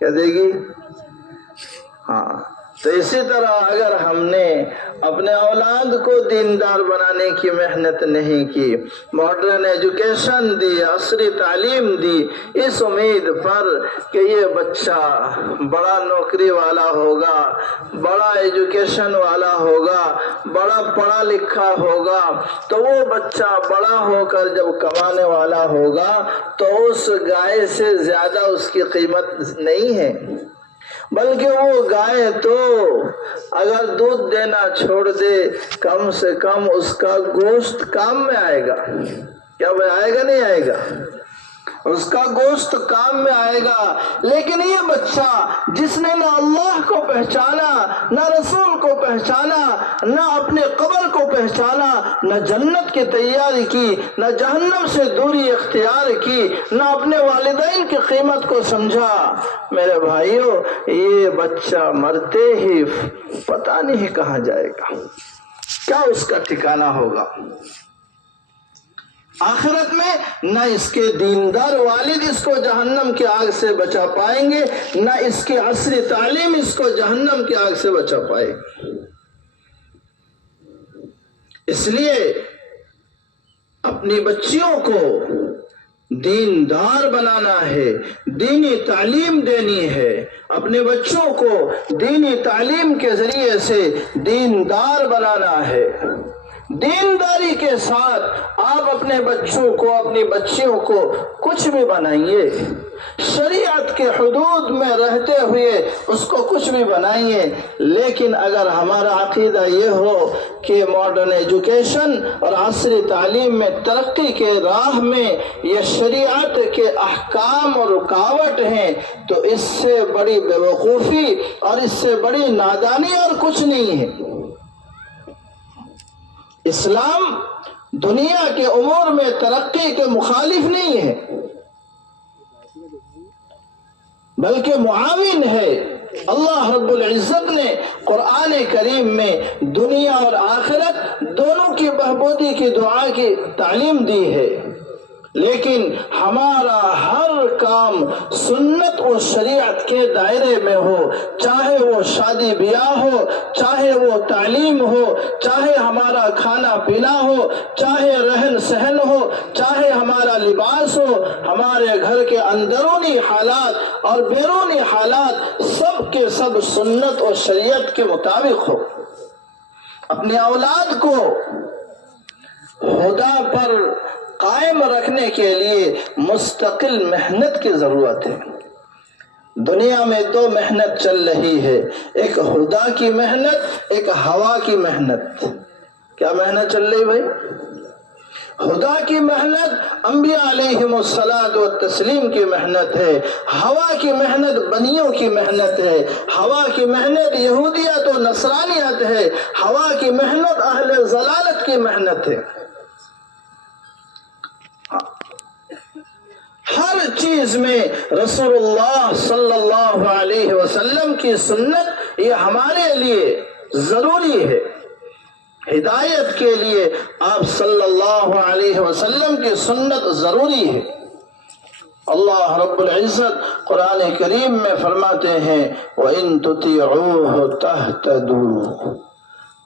کیا دے گی؟ ہاں۔ تو اسی طرح اگر ہم نے اپنے اولاد کو دیندار بنانے کی محنت نہیں کی، ماڈرن ایجوکیشن دی، عصری تعلیم دی، اس امید پر کہ یہ بچہ بڑا نوکری والا ہوگا، بڑا ایجوکیشن والا ہوگا، بڑا پڑھا لکھا ہوگا، تو وہ بچہ بڑا ہو کر جب کمانے والا ہوگا تو اس گائے سے زیادہ اس کی قیمت نہیں ہے، بلکہ وہ گائے تو اگر دودھ دینا چھوڑ دے، کم سے کم اس کا گوشت کام میں آئے گا۔ کیا وہ آئے گا؟ نہیں آئے گا، اس کا گوشت کام میں آئے گا۔ لیکن یہ بچہ جس نے نہ اللہ کو پہچانا، نہ رسول کو پہچانا، نہ اپنے قبر کو پہچانا، نہ جنت کی تیاری کی، نہ جہنم سے دوری اختیار کی، نہ اپنے والدین کی قیمت کو سمجھا، میرے بھائیوں، یہ بچہ مرتے ہی پتہ نہیں کہاں جائے گا، کیا اس کا ٹھکانہ ہوگا۔ آخرت میں نہ اس کے دیندار والد اس کو جہنم کی آگ سے بچا پائیں گے، نہ اس کی عصری تعلیم اس کو جہنم کی آگ سے بچا پائے گی۔ اس لیے اپنی بچیوں کو دیندار بنانا ہے، دینی تعلیم دینی ہے، اپنے بچوں کو دینی تعلیم کے ذریعے سے دیندار بنانا ہے۔ دینداری کے ساتھ آپ اپنے بچوں کو، اپنی بچیوں کو کچھ بھی بنائیے، شریعت کے حدود میں رہتے ہوئے اس کو کچھ بھی بنائیے، لیکن اگر ہمارا عقیدہ یہ ہو کہ ماڈرن ایجوکیشن اور عصری تعلیم میں ترقی کے راہ میں یہ شریعت کے احکام اور رکاوٹ ہیں، تو اس سے بڑی بیوقوفی اور اس سے بڑی نادانی اور کچھ نہیں ہے۔ اسلام دنیا کے امور میں ترقی کے مخالف نہیں ہے، بلکہ معاون ہے۔ اللہ رب العزت نے قرآن کریم میں دنیا اور آخرت دونوں کی بہبودی کی دعا کی تعلیم دی ہے، لیکن ہمارا ہر کام سنت و شریعت کے دائرے میں ہو، چاہے وہ شادی بیاہ ہو، چاہے وہ تعلیم ہو، چاہے ہمارا کھانا پینا ہو، چاہے رہن سہن ہو، چاہے ہمارا لباس ہو، ہمارے گھر کے اندرونی حالات اور بیرونی حالات سب کے سب سنت و شریعت کے مطابق ہو۔ اپنے اولاد کو خدا پر قائم رکھنے کے لیے مستقل محنت کی ضرورت ہے۔ دنیا میں دو محنت چل رہی ہے، ایک خدا کی محنت، ایک ہوا کی محنت۔ کیا محنت چل رہی بھائی؟ خدا کی محنت انبیاء علیہم الصلاۃ والتسلیم کی محنت ہے، ہوا کی محنت بنیوں کی محنت ہے، ہوا کی محنت یہودیت و نصرانیت ہے، ہوا کی محنت اہل ضلالت کی محنت ہے۔ ہر چیز میں رسول اللہ صلی اللہ علیہ وسلم کی سنت یہ ہمارے لیے ضروری ہے۔ ہدایت کے لیے آپ صلی اللہ علیہ وسلم کی سنت ضروری ہے۔ اللہ رب العزت قرآن کریم میں فرماتے ہیں وَإِن تُطِيعُوهُ تَهْتَدُوا،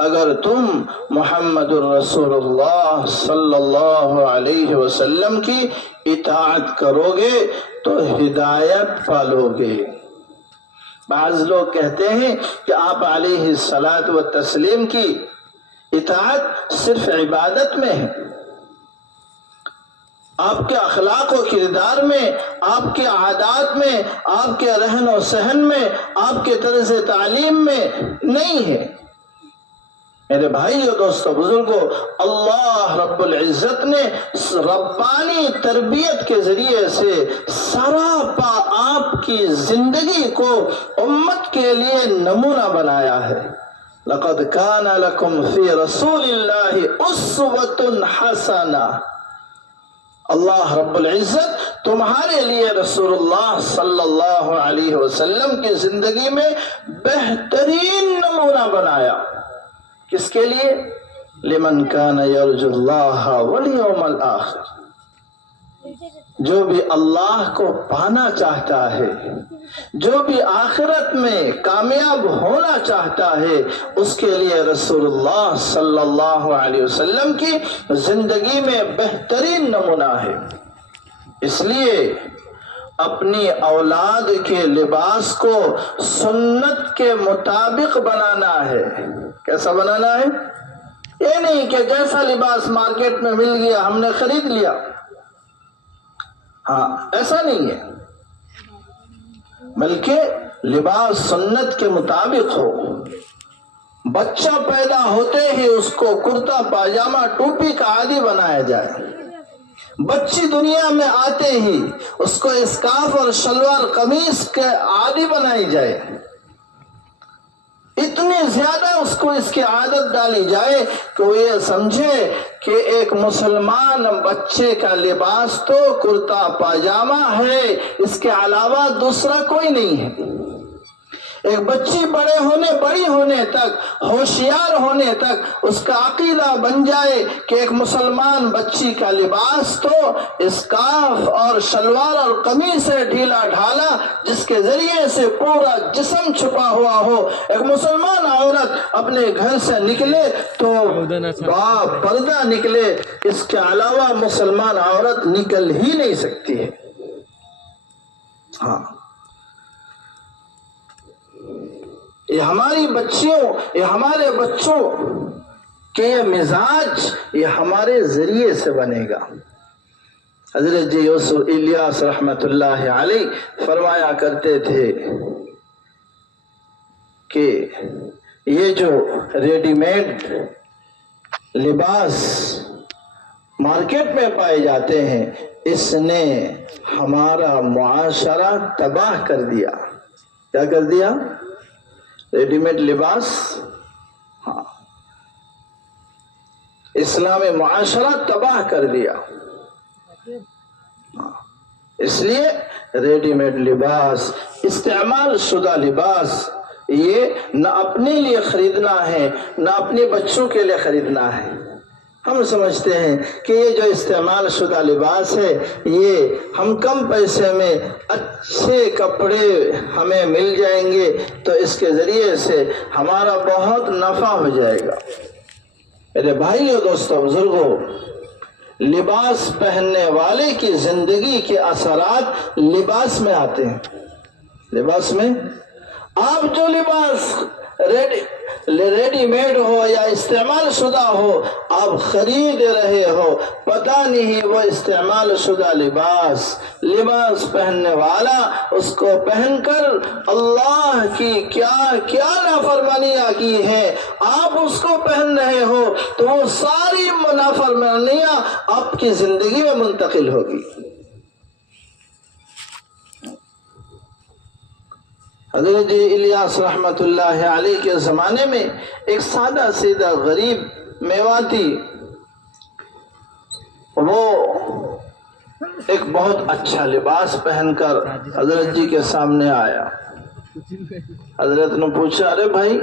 اگر تم محمد الرسول اللہ صلی اللہ علیہ وسلم کی اطاعت کرو گے تو ہدایت پالو گے۔ بعض لوگ کہتے ہیں کہ آپ علیہ الصلاۃ والتسلیم کی اطاعت صرف عبادت میں ہے، آپ کے اخلاق و کردار میں، آپ کے عادات میں، آپ کے رہن و سہن میں، آپ کے طرز تعلیم میں نہیں ہے۔ میرے بھائی اور دوستو بزرگوں، اللہ رب العزت نے ربانی تربیت کے ذریعے سے سراپا آپ کی زندگی کو امت کے لیے نمونہ بنایا ہے۔ لَقَدْ كَانَ لَكُمْ فِي رَسُولِ اللَّهِ أُسْوَةٌ حَسَنَةٌ، اللہ رب العزت تمہارے لیے رسول اللہ صلی اللہ علیہ وسلم کی زندگی میں بہترین نمونہ بنایا۔ کس کے لیے؟ لمن کان یرجو اللہ والیوم الآخر، جو بھی اللہ کو پانا چاہتا ہے، جو بھی آخرت میں کامیاب ہونا چاہتا ہے، اس کے لیے رسول اللہ صلی اللہ علیہ وسلم کی زندگی میں بہترین نمونہ ہے۔ اس لیے اپنی اولاد کے لباس کو سنت کے مطابق بنانا ہے۔ کیسا بنانا ہے؟ یہ نہیں کہ جیسا لباس مارکیٹ میں مل گیا ہم نے خرید لیا، ہاں ایسا نہیں ہے، بلکہ لباس سنت کے مطابق ہو۔ بچہ پیدا ہوتے ہی اس کو کرتا پاجامہ ٹوپی کا عادی بنایا جائے، بچی دنیا میں آتے ہی اس کو اسکارف اور شلوار قمیص کے عادی بنائی جائے، اتنی زیادہ اس کو اس کی عادت ڈالی جائے کہ وہ یہ سمجھے کہ ایک مسلمان بچے کا لباس تو کرتا پاجامہ ہے، اس کے علاوہ دوسرا کوئی نہیں ہے۔ ایک بچی بڑی ہونے تک، ہوشیار ہونے تک اس کا عقیدہ بن جائے کہ ایک مسلمان بچی کا لباس تو اسکارف اور شلوار اور قمیص ہے ڈھیلا ڈھالا، جس کے ذریعے سے پورا جسم چھپا ہوا ہو۔ ایک مسلمان عورت اپنے گھر سے نکلے تو پردہ نکلے، اس کے علاوہ مسلمان عورت نکل ہی نہیں سکتی ہے۔ ہاں، یہ ہماری بچیوں، یہ ہمارے بچوں کے یہ مزاج یہ ہمارے ذریعے سے بنے گا۔ حضرت جی یوسف الیاس رحمت اللہ علیہ فرمایا کرتے تھے کہ یہ جو ریڈی میڈ لباس مارکیٹ میں پائے جاتے ہیں، اس نے ہمارا معاشرہ تباہ کر دیا۔ کیا کر دیا؟ ریڈی میڈ لباس، ہاں، اسلامی معاشرہ تباہ کر دیا۔ اس لیے ریڈی میڈ لباس، استعمال شدہ لباس، یہ نہ اپنے لیے خریدنا ہے نہ اپنے بچوں کے لیے خریدنا ہے۔ ہم سمجھتے ہیں کہ یہ جو استعمال شدہ لباس ہے یہ ہم کم پیسے میں اچھے کپڑے ہمیں مل جائیں گے تو اس کے ذریعے سے ہمارا بہت نفع ہو جائے گا۔ میرے بھائیو، دوستو، بزرگوں، لباس پہننے والے کی زندگی کے اثرات لباس میں آتے ہیں۔ لباس میں آپ جو لباس ریڈی میڈ ہو یا استعمال شدہ ہو آپ خرید رہے ہو، پتہ نہیں وہ استعمال شدہ لباس پہننے والا اس کو پہن کر اللہ کی کیا نافرمانیاں کی ہیں، آپ اس کو پہن رہے ہو تو وہ ساری نافرمانیاں آپ کی زندگی میں منتقل ہوگی۔ حضرت جی الیاس رحمت اللہ علیہ کے زمانے میں ایک سادہ سیدھا غریب میواتی، وہ ایک بہت اچھا لباس پہن کر حضرت جی کے سامنے آیا۔ حضرت نے پوچھا، ارے بھائی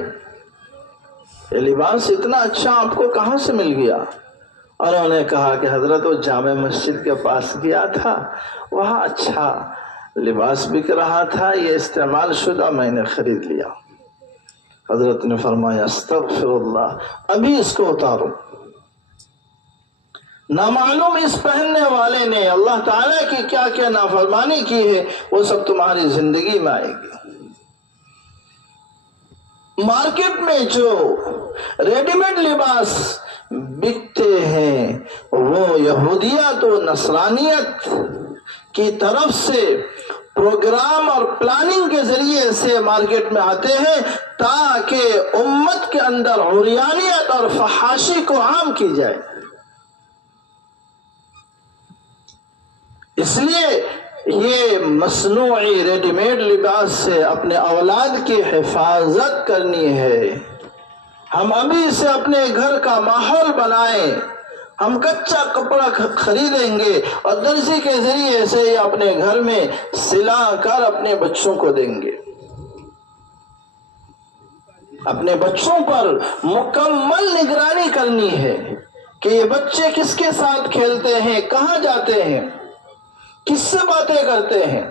یہ لباس اتنا اچھا آپ کو کہاں سے مل گیا؟ اور انہوں نے کہا کہ حضرت وہ جامع مسجد کے پاس گیا تھا، وہاں اچھا لباس بک رہا تھا، یہ استعمال شدہ میں نے خرید لیا۔ حضرت نے فرمایا استغفر اللہ، ابھی اس کو اتارو۔ نامعلوم اس پہننے والے نے اللہ تعالیٰ کی کیا کیا نافرمانی کی ہے وہ سب تمہاری زندگی میں آئے گی۔ مارکیٹ میں جو ریڈی میڈ لباس بکتے ہیں وہ یہودیت و نصرانیت کی طرف سے پروگرام اور پلاننگ کے ذریعے سے مارکیٹ میں آتے ہیں تاکہ امت کے اندر عریانیت اور فحاشی کو عام کی جائے۔ اس لیے یہ مصنوعی ریڈی میڈ لباس سے اپنے اولاد کی حفاظت کرنی ہے۔ ہم ابھی سے اپنے گھر کا ماحول بنائیں، ہم کچا کپڑا خریدیں گے اور درزی کے ذریعے سے یہ اپنے گھر میں سلا کر اپنے بچوں کو دیں گے۔ اپنے بچوں پر مکمل نگرانی کرنی ہے کہ یہ بچے کس کے ساتھ کھیلتے ہیں، کہاں جاتے ہیں، کس سے باتیں کرتے ہیں۔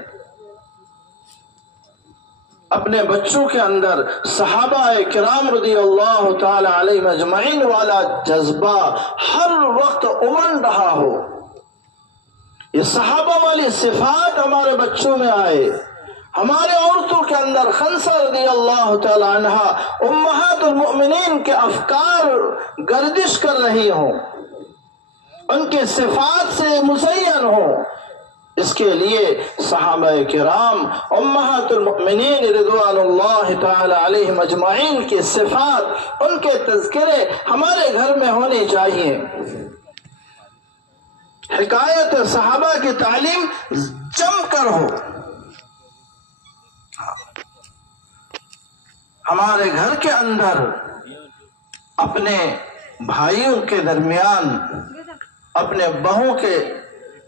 اپنے بچوں کے اندر صحابہ کرام رضی اللہ تعالی علیہ مجمعین والا جذبہ ہر وقت امن رہا ہو، یہ صحابہ والی صفات ہمارے بچوں میں آئے۔ ہمارے عورتوں کے اندر خنسہ رضی اللہ تعالی عنہ امہات المؤمنین کے افکار گردش کر رہی ہوں، ان کے صفات سے مزین ہوں۔ اس کے لیے صحابہ کرام امہات المؤمنین رضوان اللہ تعالی علیہ مجمعین کی صفات، ان کے تذکرے ہمارے گھر میں ہونے چاہیے۔ حکایت صحابہ کی تعلیم جم کر ہو، ہمارے گھر کے اندر اپنے بھائیوں کے درمیان اپنے بہوں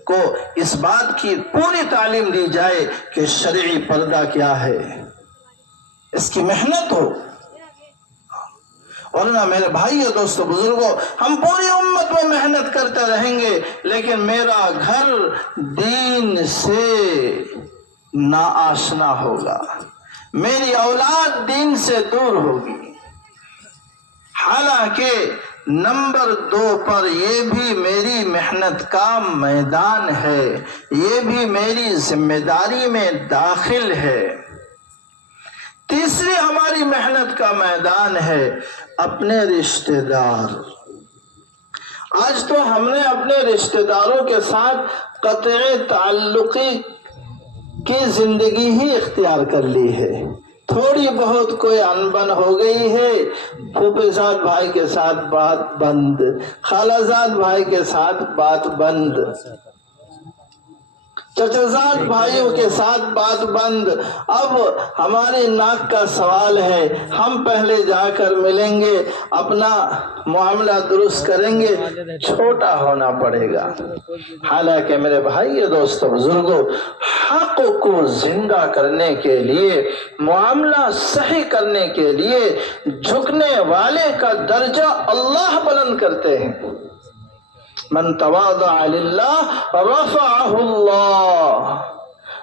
کو اس بات کی پوری تعلیم دی جائے کہ شرعی پردہ کیا ہے، اس کی محنت ہو۔ ورنہ میرے بھائیو، دوستو، بزرگوں، ہم پوری امت میں محنت کرتے رہیں گے لیکن میرا گھر دین سے ناآشنا ہوگا، میری اولاد دین سے دور ہوگی۔ حالانکہ نمبر 2 پر یہ بھی میری محنت کا میدان ہے، یہ بھی میری ذمہ داری میں داخل ہے۔ تیسری ہماری محنت کا میدان ہے اپنے رشتہ دار۔ آج تو ہم نے اپنے رشتہ داروں کے ساتھ قطع تعلقی کی زندگی ہی اختیار کر لی ہے۔ تھوڑی بہت کوئی انبن ہو گئی ہے، پھوپھے زاد بھائی کے ساتھ بات بند، خالہ زاد بھائی کے ساتھ بات بند، چچا زاد بھائیوں کے ساتھ بات بند۔ اب ہماری ناک کا سوال ہے، ہم پہلے جا کر ملیں گے، اپنا معاملہ درست کریں گے، چھوٹا ہونا پڑے گا۔ حالانکہ میرے بھائی دوستو بزرگوں، حق کو زندہ کرنے کے لیے، معاملہ صحیح کرنے کے لیے جھکنے والے کا درجہ اللہ بلند کرتے ہیں۔ من تواضع للہ رفعہ اللہ،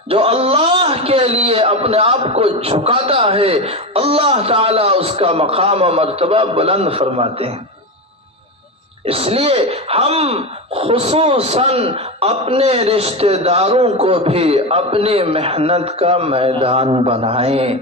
جو اللہ کے لیے اپنے آپ کو جھکاتا ہے اللہ تعالیٰ اس کا مقام و مرتبہ بلند فرماتے ہیں۔ اس لیے ہم خصوصاً اپنے رشتہ داروں کو بھی اپنی محنت کا میدان بنائیں۔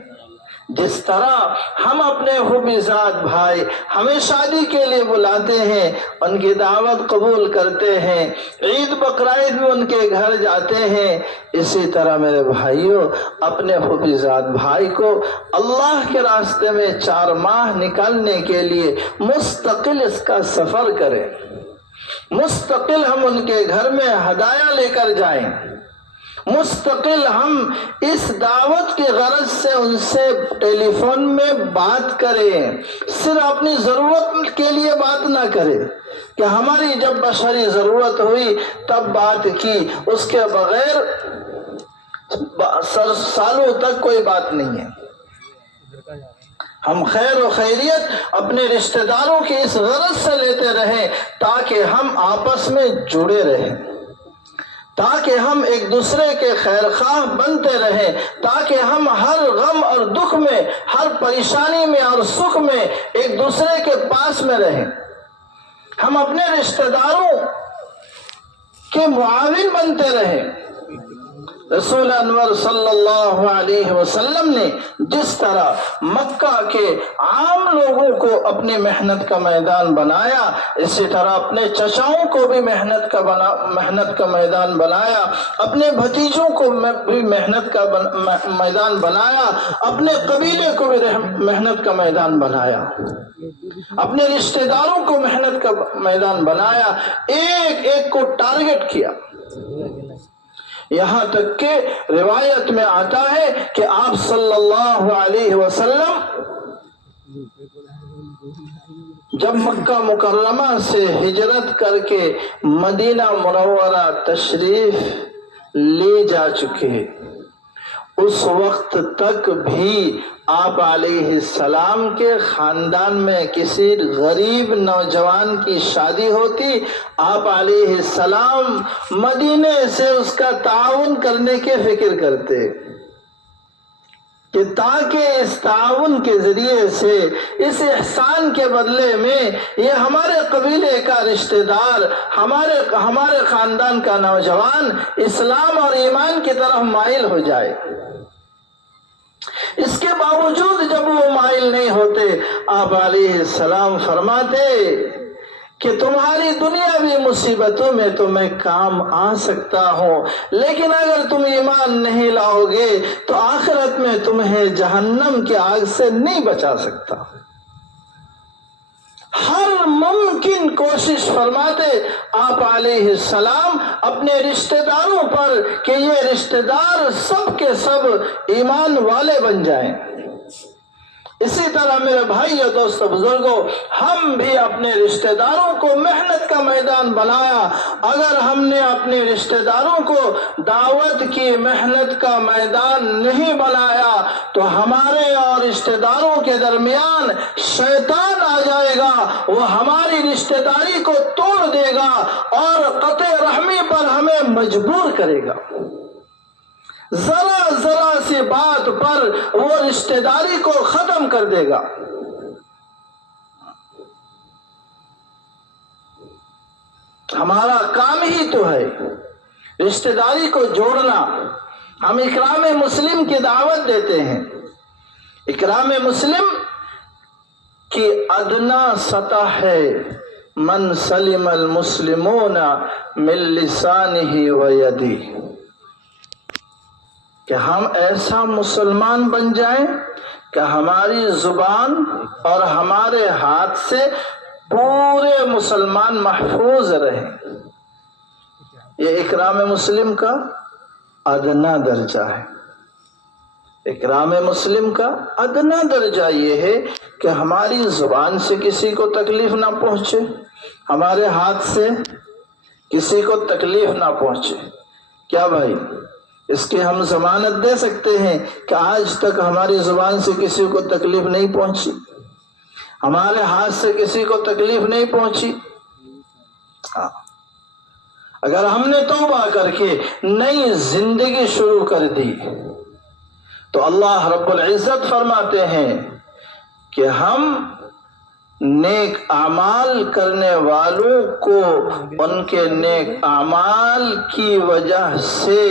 جس طرح ہم اپنے خوبیزاد بھائی ہمیں شادی کے لیے بلاتے ہیں، ان کی دعوت قبول کرتے ہیں، عید بقرعید میں ان کے گھر جاتے ہیں، اسی طرح میرے بھائیوں اپنے خوبیزاد بھائی کو اللہ کے راستے میں 4 ماہ نکالنے کے لیے مستقل اس کا سفر کریں، مستقل ہم ان کے گھر میں ہدایہ لے کر جائیں، مستقل ہم اس دعوت کی غرض سے ان سے ٹیلی فون میں بات کریں، صرف اپنی ضرورت کے لیے بات نہ کریں کہ ہماری جب بشری ضرورت ہوئی تب بات کی، اس کے بغیر سالوں تک کوئی بات نہیں ہے۔ ہم خیر و خیریت اپنے رشتہ داروں کی اس غرض سے لیتے رہیں تاکہ ہم آپس میں جڑے رہیں، تاکہ ہم ایک دوسرے کے خیر خواہ بنتے رہیں، تاکہ ہم ہر غم اور دکھ میں، ہر پریشانی میں اور سکھ میں ایک دوسرے کے پاس میں رہیں، ہم اپنے رشتہ داروں کے معاون بنتے رہیں۔ رسول انور صلی اللہ علیہ وسلم نے جس طرح مکہ کے عام لوگوں کو اپنی محنت کا میدان بنایا، اسی طرح اپنے چچاؤں کو بھی محنت کا میدان بنایا، اپنے بھتیجوں کو بھی محنت کا میدان بنایا، اپنے قبیلے کو بھی محنت کا میدان بنایا، اپنے رشتہ داروں کو محنت کا میدان بنایا، ایک ایک کو ٹارگٹ کیا۔ یہاں تک کہ روایت میں آتا ہے کہ آپ صلی اللہ علیہ وسلم جب مکہ مکرمہ سے ہجرت کر کے مدینہ منورہ تشریف لے جا چکے، اس وقت تک بھی آپ علیہ السلام کے خاندان میں کسی غریب نوجوان کی شادی ہوتی، آپ علیہ السلام مدینے سے اس کا تعاون کرنے کی فکر کرتے کہ تاکہ اس تعاون کے ذریعے سے، اس احسان کے بدلے میں یہ ہمارے قبیلے کا رشتہ دار، ہمارے خاندان کا نوجوان اسلام اور ایمان کی طرف مائل ہو جائے۔ اس کے باوجود جب وہ مائل نہیں ہوتے، آپ علیہ السلام فرماتے کہ تمہاری دنیاوی مصیبتوں میں تو میں کام آ سکتا ہوں، لیکن اگر تم ایمان نہیں لاؤ گے تو آخرت میں تمہیں جہنم کی آگ سے نہیں بچا سکتا۔ ہر ممکن کوشش فرماتے آپ علیہ السلام اپنے رشتہ داروں پر کہ یہ رشتہ دار سب کے سب ایمان والے بن جائیں۔ اسی طرح میرے بھائی اور دوستو بزرگوں، ہم بھی اپنے رشتہ داروں کو محنت کا میدان بنایا۔ اگر ہم نے اپنے رشتہ داروں کو دعوت کی محنت کا میدان نہیں بنایا تو ہمارے اور رشتہ داروں کے درمیان شیطان آ جائے گا، وہ ہماری رشتہ داری کو توڑ دے گا اور قطع رحمی پر ہمیں مجبور کرے گا۔ ذرا ذرا سی بات پر وہ رشتہ داری کو ختم کر دے گا۔ ہمارا کام ہی تو ہے رشتہ داری کو جوڑنا۔ ہم اکرام مسلم کی دعوت دیتے ہیں۔ اکرام مسلم کی ادنا سطح ہے من سلم المسلمون من لسانہ و یدہ، کہ ہم ایسا مسلمان بن جائیں کہ ہماری زبان اور ہمارے ہاتھ سے پورے مسلمان محفوظ رہیں۔ یہ اکرام مسلم کا ادنا درجہ ہے۔ اکرام مسلم کا ادنا درجہ یہ ہے کہ ہماری زبان سے کسی کو تکلیف نہ پہنچے، ہمارے ہاتھ سے کسی کو تکلیف نہ پہنچے۔ کیا بھائی اس کی ہم ضمانت دے سکتے ہیں کہ آج تک ہماری زبان سے کسی کو تکلیف نہیں پہنچی، ہمارے ہاتھ سے کسی کو تکلیف نہیں پہنچی؟ اگر ہم نے توبہ کر کے نئی زندگی شروع کر دی تو اللہ رب العزت فرماتے ہیں کہ ہم نیک اعمال کرنے والوں کو ان کے نیک اعمال کی وجہ سے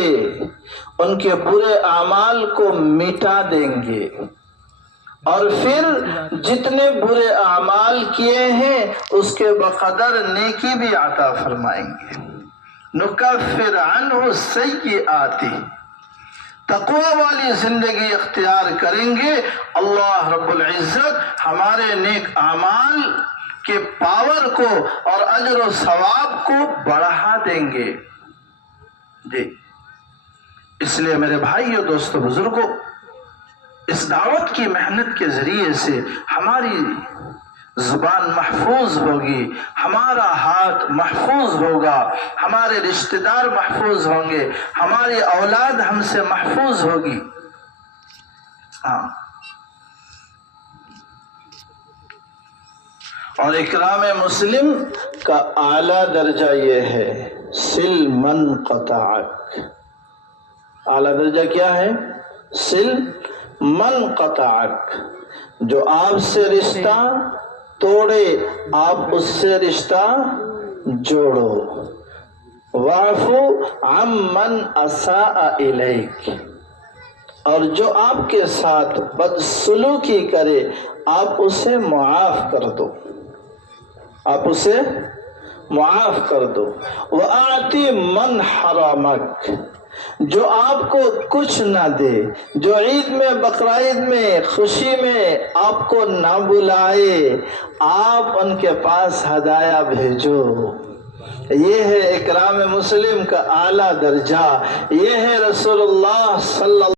ان کے برے اعمال کو مٹا دیں گے، اور پھر جتنے برے اعمال کیے ہیں اس کے بقدر نیکی بھی عطا فرمائیں گے۔ نکفر عنہ سیئاتی، تقوی والی زندگی اختیار کریں گے، اللہ رب العزت ہمارے نیک اعمال کے پاور کو اور اجر و ثواب کو بڑھا دیں گے۔ جی اس لیے میرے بھائیو، دوستو، بزرگوں، اس دعوت کی محنت کے ذریعے سے ہماری زبان محفوظ ہوگی، ہمارا ہاتھ محفوظ ہوگا، ہمارے رشتہ دار محفوظ ہوں گے، ہماری اولاد ہم سے محفوظ ہوگی۔ ہاں، اور اکرام مسلم کا اعلیٰ درجہ یہ ہے سل من قطعک۔ اعلیٰ درجہ کیا ہے؟ سل من قطعک، جو آپ سے رشتہ توڑے آپ اس سے رشتہ جوڑو۔ واعفو عمن اساء الیک، اور جو آپ کے ساتھ بدسلوکی کرے آپ اسے معاف کر دو، آپ اسے معاف کر دو۔ وَآتِ مَنْ حَرَمَكَ، جو آپ کو کچھ نہ دے، جو عید میں، بقرعید میں، خوشی میں آپ کو نہ بلائے، آپ ان کے پاس ہدایہ بھیجو۔ یہ ہے اکرام مسلم کا اعلیٰ درجہ، یہ ہے رسول اللہ صلی اللہ